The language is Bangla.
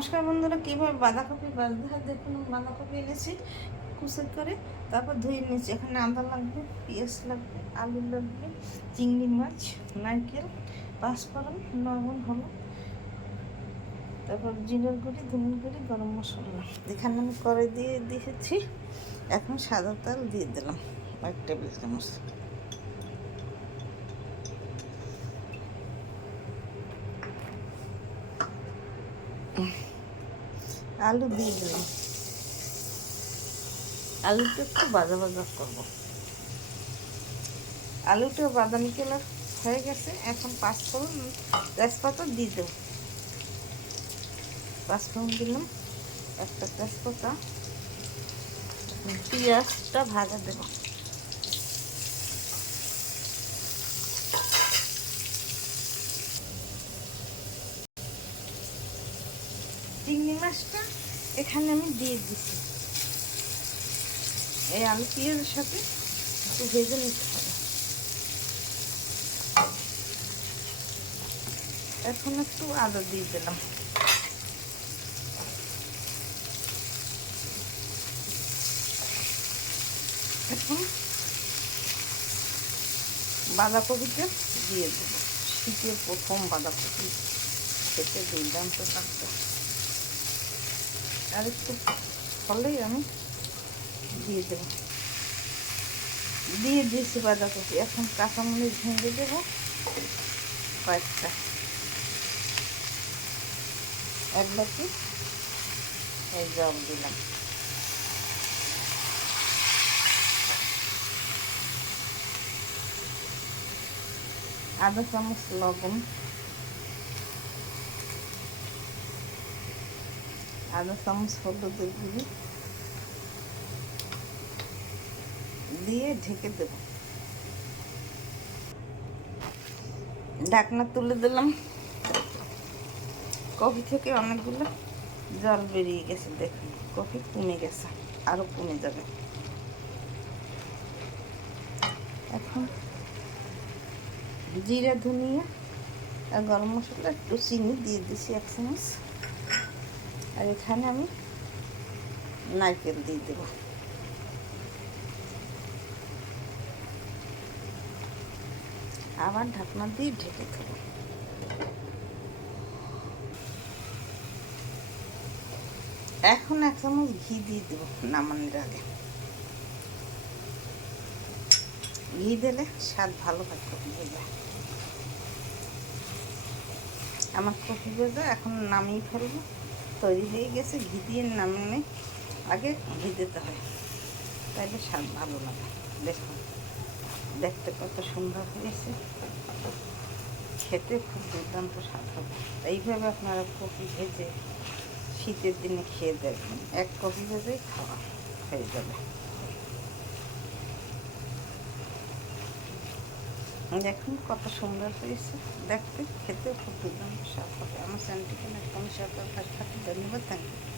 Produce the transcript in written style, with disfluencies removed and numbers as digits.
নমস্কার বন্ধুরা, কীভাবে বাঁধাকপি ভাজতে হয় দেখুন। বাঁধাকপি এনেছি কুচি করে, তারপর ধুয়ে নিয়েছি। এখানে আদা লাগবে, পেঁয়াজ লাগবে, আলু লাগবে, চিংড়ি মাছ, নারকেল, পাঁচফোড়ন, লবণ, হলুদ, তারপর জিরার গুঁড়ি, ধনের গুঁড়ি, গরম মশলা। এখানে আমি কড়াই দিয়ে দিয়েছি। এখন সাদা তেল দিয়ে দিলাম 1 টেবিল চামচ। আলু দিয়ে দিলাম। আলুটা একটু ভাজা ভাজা করবো। আলুটা বাদামি কালার হয়ে গেছে। এখন পাঁচফোড়ন, তেজপাতা দিয়ে দেবো। পাঁচফোড়ন দিলাম, একটা তেজপাতা, পেঁয়াজটা ভাজা দেবো। চিংড়ি মাছটা এখানে আমি দিয়ে দিচ্ছি। এই আলু পেঁয়াজের সাথে একটু ভেজে নিতে হবে। এখন একটু আদা দিয়ে দিলাম। এখন বাঁধাকপিটা দিয়ে দেবো। শীতের প্রথম বাঁধাকপি খেতে দুর্দান্ত লাগবে। আর একটু হলেই আমি দিয়ে দেবো। দিয়ে দিয়েছি বাঁধাকপি। এখন কাঁচামরিচ ভেঙে দেবো কয়েকটা। এক বাটি এই জল দিলাম। আধা চামচ লবণ, আধা চামচ হলুদের গুঁড়ি দিয়ে ঢেকে দেব। ঢাকনা তুলে দিলাম। কফি থেকে অনেকগুলো জল বেরিয়ে গেছে। দেখুন, কফি কমে গেছে, আরও কমে যাবে। এখন জিরা, ধনিয়া আর গরম মশলা, একটু চিনি দিয়ে দিছি 1 চামচ। আর এখানে আমি নারকেল দিয়ে দেব। আবার ঢাকনা দিয়ে ঢেকে দেবো। এখন 1 চামচ ঘি দিয়ে দেবো নামানোর আগে। ঘি দিলে স্বাদ ভালো হয় কফি ভাজা। আমার কফি ভাজা এখন নামিয়ে ফেলবো। তৈরি হয়ে গেছে। ঘি দিয়ে নামিয়ে আগে ঘি দিতে হয়, তাইলে স্বাদ ভালো লাগে। দেখুন, দেখতে কত সুন্দর হয়েছে, খেতে খুব দুর্দান্ত স্বাদ হবে। এইভাবে আপনারা কফি ভেজে শীতের দিনে খেয়ে দেখবেন। 1 কফি ভেজেই খাওয়া হয়ে যাবে। দেখুন কত সুন্দর হয়েছে দেখতে, খেতে খুব দুর্দান্ত স্বাদ হবে। আমার চ্যানেলটিকে একদম সাথে ধন্যবাদ। Thank you.